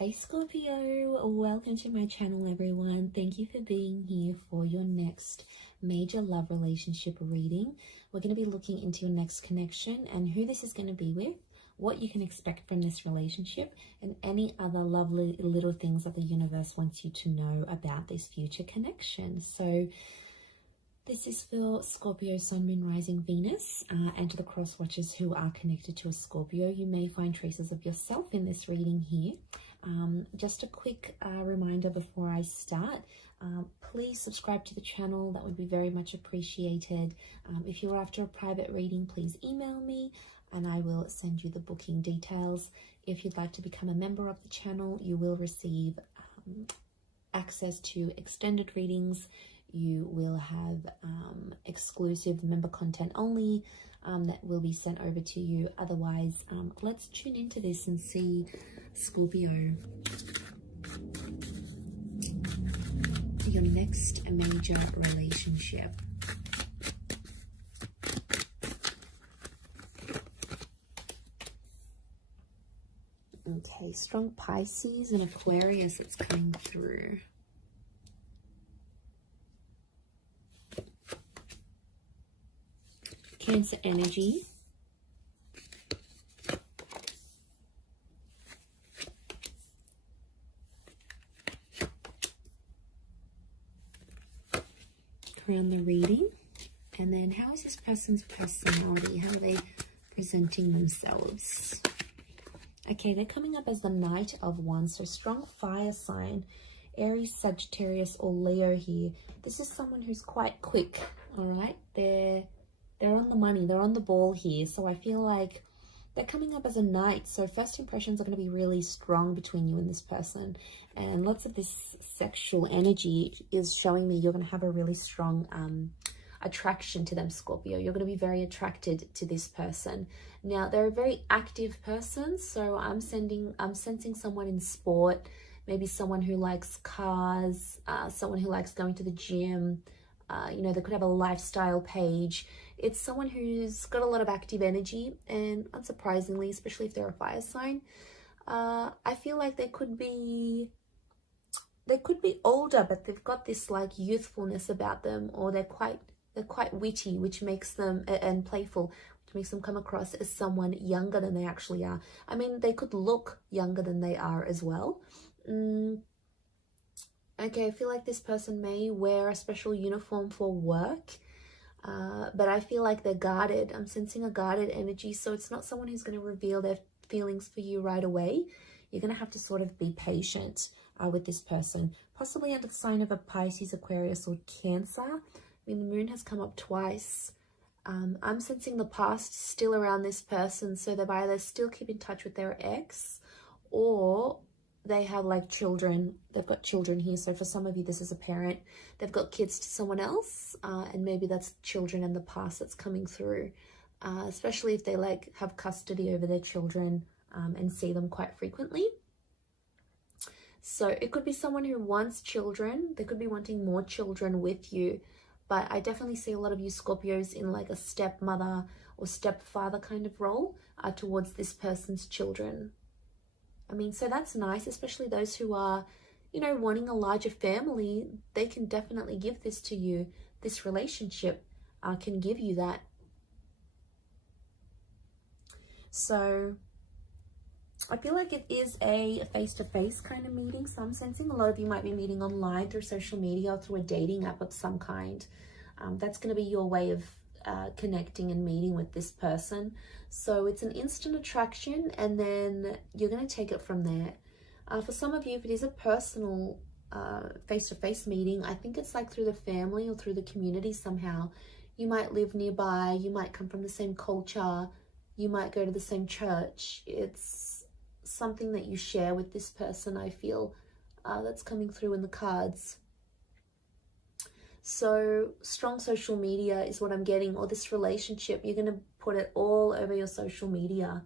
Hey Scorpio, welcome to my channel everyone. Thank you for being here for your next major love relationship reading. We're going to be looking into your next connection and who this is going to be with, what you can expect from this relationship, and any other lovely little things that the universe wants you to know about this future connection. So this is for Scorpio, Sun, Moon, Rising, Venus, and to the cross watchers who are connected to a Scorpio. You may find traces of yourself in this reading here. Just a quick reminder before I start, please subscribe to the channel. That would be very much appreciated. If you're after a private reading, please email me and I will send you the booking details. If you'd like to become a member of the channel, you will receive access to extended readings. You will have exclusive member content only that will be sent over to you. Otherwise, let's tune into this and see Scorpio, your next major relationship. Okay, strong Pisces and Aquarius that's coming through. Cancer energy. Around the reading. And then how is this person's personality? How are they presenting themselves? Okay, they're coming up as the Knight of Wands. So strong fire sign. Aries, Sagittarius, or Leo here. This is someone who's quite quick, all right? They're on the money, they're on the ball here. So I feel like they're coming up as a knight. So first impressions are going to be really strong between you and this person. And lots of this sexual energy is showing me you're going to have a really strong attraction to them, Scorpio. You're going to be very attracted to this person. Now, they're a very active person. So I'm sensing someone in sport, maybe someone who likes cars, someone who likes going to the gym. You know, they could have a lifestyle page. It's someone who's got a lot of active energy, and unsurprisingly, especially if they're a fire sign, I feel like they could be older, but they've got this like youthfulness about them, or they're quite witty, which makes them, and playful, which makes them come across as someone younger than they actually are. I mean, they could look younger than they are as well. Okay, I feel like this person may wear a special uniform for work, but I feel like they're guarded. I'm sensing a guarded energy, so it's not someone who's going to reveal their feelings for you right away. You're going to have to sort of be patient with this person, possibly under the sign of a Pisces, Aquarius, or Cancer. I mean, the moon has come up twice. I'm sensing the past still around this person, so they've either still keep in touch with their ex, or they have like children. They've got children here. So for some of you, this is a parent. They've got kids to someone else, and maybe that's children in the past that's coming through, especially if they like have custody over their children and see them quite frequently. So it could be someone who wants children. They could be wanting more children with you, but I definitely see a lot of you Scorpios in like a stepmother or stepfather kind of role towards this person's children. I mean, so that's nice, especially those who are, you know, wanting a larger family. They can definitely give this to you. This relationship can give you that. So I feel like it is a face-to-face kind of meeting. So I'm sensing a lot of you might be meeting online through social media or through a dating app of some kind. That's going to be your way of connecting and meeting with this person. So it's an instant attraction, and then you're going to take it from there. For some of you, if it is a personal face-to-face meeting, I think it's like through the family or through the community somehow. You might live nearby, you might come from the same culture, you might go to the same church. It's something that you share with this person, I feel, that's coming through in the cards. So strong social media is what I'm getting, or this relationship, you're going to put it all over your social media.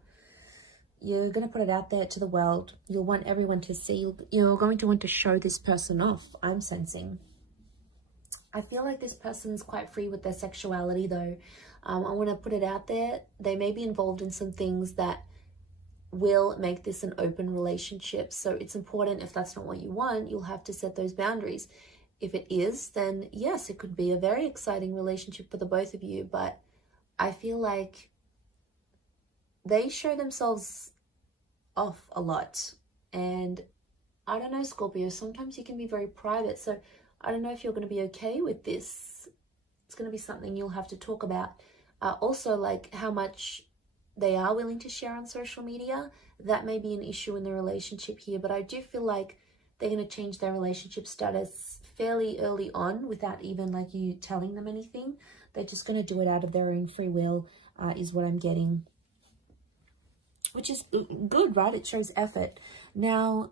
You're going to put it out there to the world. You'll want everyone to see. You're going to want to show this person off, I'm sensing. I feel like this person's quite free with their sexuality though. I want to put it out there. They may be involved in some things that will make this an open relationship. So it's important, if that's not what you want, you'll have to set those boundaries. If it is, then yes, it could be a very exciting relationship for the both of you. But I feel like they show themselves off a lot. And I don't know, Scorpio, sometimes you can be very private. So I don't know if you're going to be okay with this. It's going to be something you'll have to talk about. Also, like how much they are willing to share on social media, that may be an issue in the relationship here. But I do feel like they're going to change their relationship status fairly early on without even like you telling them anything. They're just going to do it out of their own free will, is what I'm getting. Which is good, right? It shows effort. Now,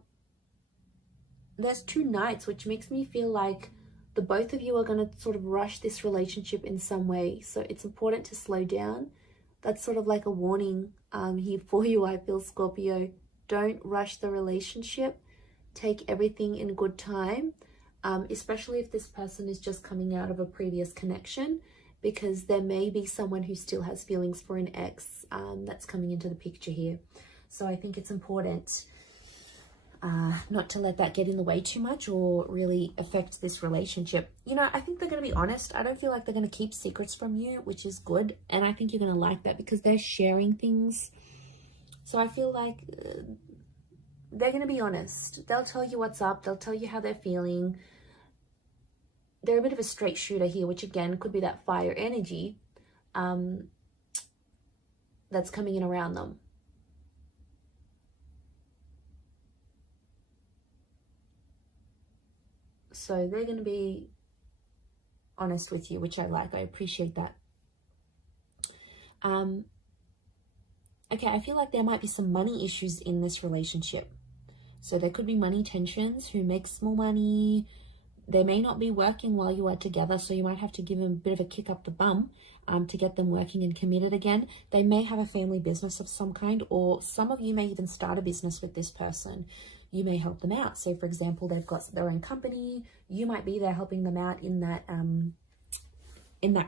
there's 2 knights, which makes me feel like the both of you are going to sort of rush this relationship in some way. So it's important to slow down. That's sort of like a warning here for you, I feel, Scorpio. Don't rush the relationship. Take everything in good time, especially if this person is just coming out of a previous connection, because there may be someone who still has feelings for an ex that's coming into the picture here. So I think it's important not to let that get in the way too much or really affect this relationship. You know, I think they're going to be honest. I don't feel like they're going to keep secrets from you, which is good. And I think you're going to like that because they're sharing things. So I feel like they're going to be honest. They'll tell you what's up. They'll tell you how they're feeling. They're a bit of a straight shooter here, which again could be that fire energy that's coming in around them. So they're going to be honest with you, which I like. I appreciate that. Okay, I feel like there might be some money issues in this relationship. So there could be money tensions. Who makes more money? They may not be working while you are together, so you might have to give them a bit of a kick up the bum to get them working and committed again. They may have a family business of some kind, or some of you may even start a business with this person. You may help them out. So, for example, they've got their own company. You might be there helping them out in that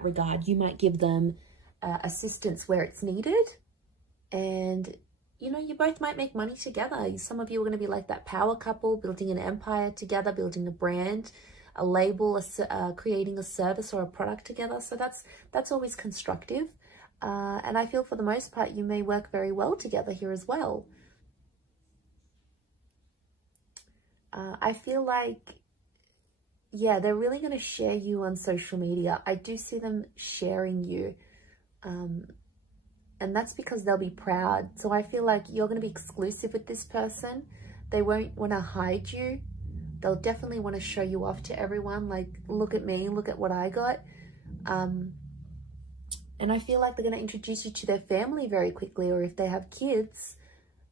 regard. You might give them assistance where it's needed, and you know, you both might make money together. Some of you are going to be like that power couple, building an empire together, building a brand, a label, creating a service or a product together. So that's always constructive. And I feel for the most part, you may work very well together here as well. I feel like, yeah, they're really going to share you on social media. I do see them sharing you. And that's because they'll be proud. So I feel like you're going to be exclusive with this person. They won't want to hide you. They'll definitely want to show you off to everyone. Like, look at me, look at what I got. And I feel like they're going to introduce you to their family very quickly. Or if they have kids,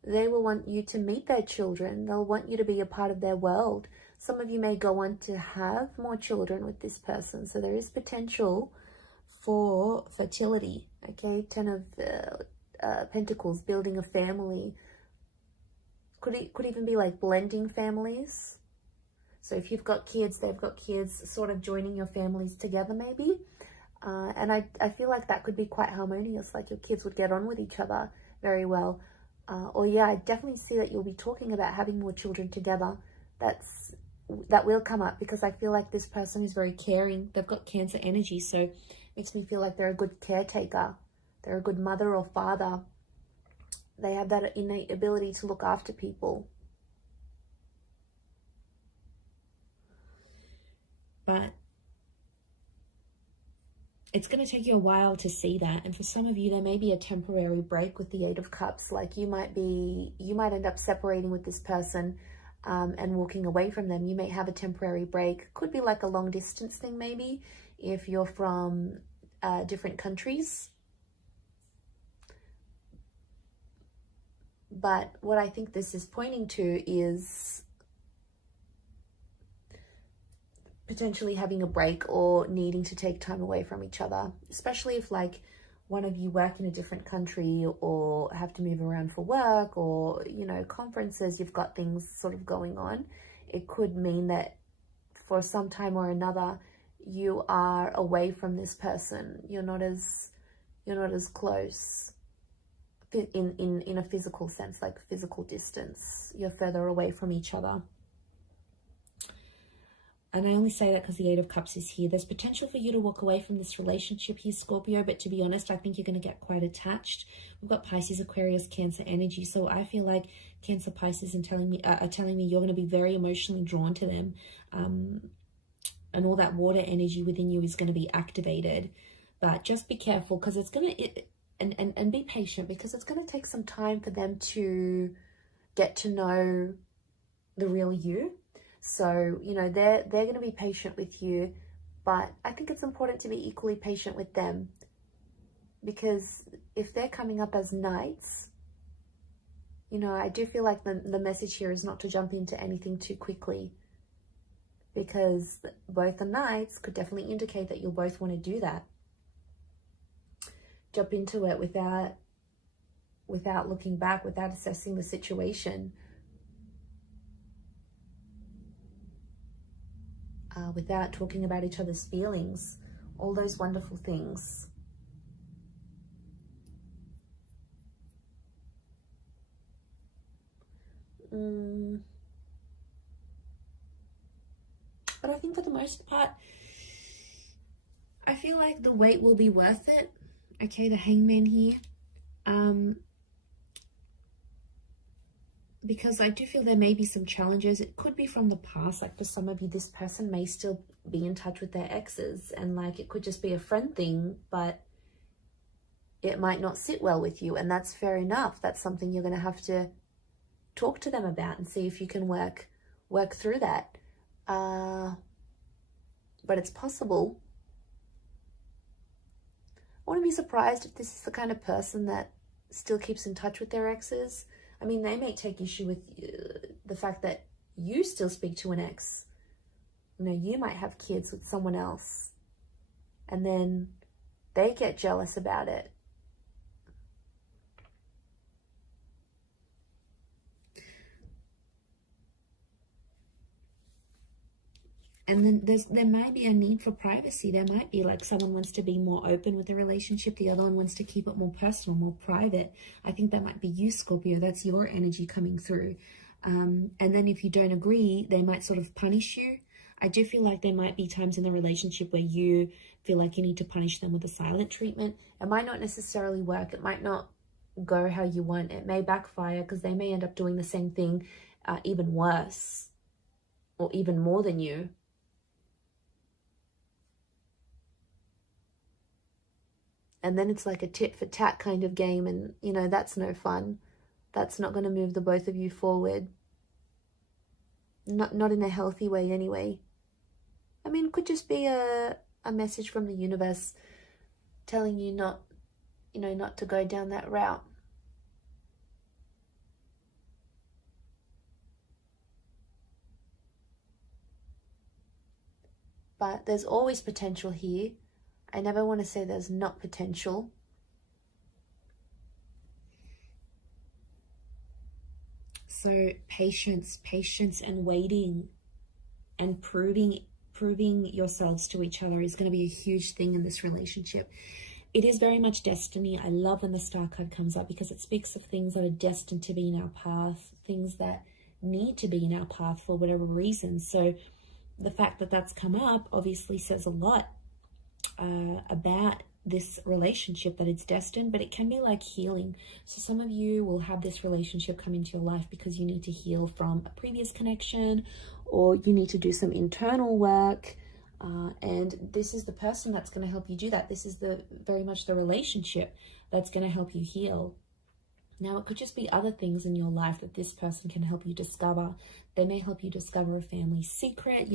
they will want you to meet their children. They'll want you to be a part of their world. Some of you may go on to have more children with this person. So there is potential for fertility. Okay, 10 of Pentacles, building a family. Could even be like blending families. So if you've got kids, they've got kids, sort of joining your families together maybe. And I feel like that could be quite harmonious, like your kids would get on with each other very well. Or yeah, I definitely see that you'll be talking about having more children together. That will come up because I feel like this person is very caring. They've got Cancer energy, so it makes me feel like they're a good caretaker. They're a good mother or father. They have that innate ability to look after people. But it's going to take you a while to see that. And for some of you, there may be a temporary break with the 8 of Cups. Like you might end up separating with this person and walking away from them. You may have a temporary break. Could be like a long distance thing maybe, if you're from different countries. But what I think this is pointing to is potentially having a break or needing to take time away from each other, especially if like one of you work in a different country or have to move around for work or, you know, conferences, you've got things sort of going on. It could mean that for some time or another, you are away from this person. You're not as close. in a physical sense, like physical distance. You're further away from each other. And I only say that because the Eight of Cups is here. There's potential for you to walk away from this relationship here, Scorpio, but to be honest, I think you're going to get quite attached. We've got Pisces, Aquarius, Cancer energy. So I feel like Cancer, Pisces are telling me you're going to be very emotionally drawn to them. And all that water energy within you is going to be activated. But just be careful, because it's going to... And be patient, because it's going to take some time for them to get to know the real you. So, you know, they're going to be patient with you, but I think it's important to be equally patient with them, because if they're coming up as knights, you know, I do feel like the message here is not to jump into anything too quickly, because both the knights could definitely indicate that you'll both want to do that. Jump into it without looking back, without assessing the situation. Without talking about each other's feelings, all those wonderful things. But I think for the most part, I feel like the wait will be worth it. Okay, the Hangman here. Because I do feel there may be some challenges. It could be from the past. Like for some of you, this person may still be in touch with their exes, and like it could just be a friend thing, but it might not sit well with you, and that's fair enough. That's something you're going to have to talk to them about and see if you can work through that. But it's possible. I wouldn't be surprised if this is the kind of person that still keeps in touch with their exes. I mean, they may take issue with the fact that you still speak to an ex. You know, you might have kids with someone else, and then they get jealous about it. And then there might be a need for privacy. There might be like someone wants to be more open with the relationship. The other one wants to keep it more personal, more private. I think that might be you, Scorpio. That's your energy coming through. And then if you don't agree, they might sort of punish you. I do feel like there might be times in the relationship where you feel like you need to punish them with a silent treatment. It might not necessarily work. It might not go how you want. It may backfire, because they may end up doing the same thing, even worse, or even more than you. And then it's like a tit for tat kind of game, and, you know, that's no fun. That's not going to move the both of you forward. Not in a healthy way anyway. I mean, it could just be a message from the universe telling you not to go down that route. But there's always potential here. I never want to say there's not potential. So patience and waiting and proving yourselves to each other is going to be a huge thing in this relationship. It is very much destiny. I love when the Star card comes up, because it speaks of things that are destined to be in our path, things that need to be in our path for whatever reason. So the fact that that's come up obviously says a lot about this relationship, that it's destined. But it can be like healing. So some of you will have this relationship come into your life because you need to heal from a previous connection, or you need to do some internal work, and this is the person that's going to help you do that. This is very much the relationship that's going to help you heal. Now, it could just be other things in your life that this person can help you discover. They may help you discover a family secret,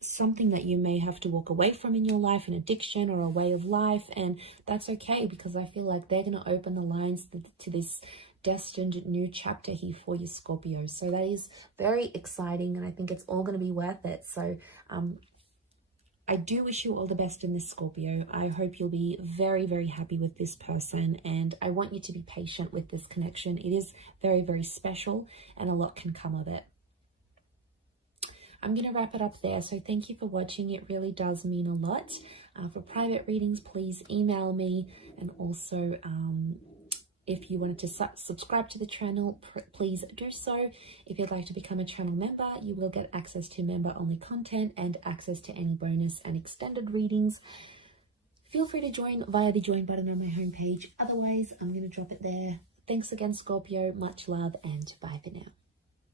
something that you may have to walk away from in your life, an addiction or a way of life. And that's okay, because I feel like they're going to open the lines to this destined new chapter here for you, Scorpio. So that is very exciting, and I think it's all going to be worth it. So I do wish you all the best in this, Scorpio. I hope you'll be very, very happy with this person, and I want you to be patient with this connection. It is very, very special, and a lot can come of it. I'm going to wrap it up there. So thank you for watching. It really does mean a lot. For private readings, please email me, and also If you wanted to subscribe to the channel, please do so. If you'd like to become a channel member, you will get access to member-only content and access to any bonus and extended readings. Feel free to join via the join button on my homepage. Otherwise, I'm going to drop it there. Thanks again, Scorpio. Much love and bye for now.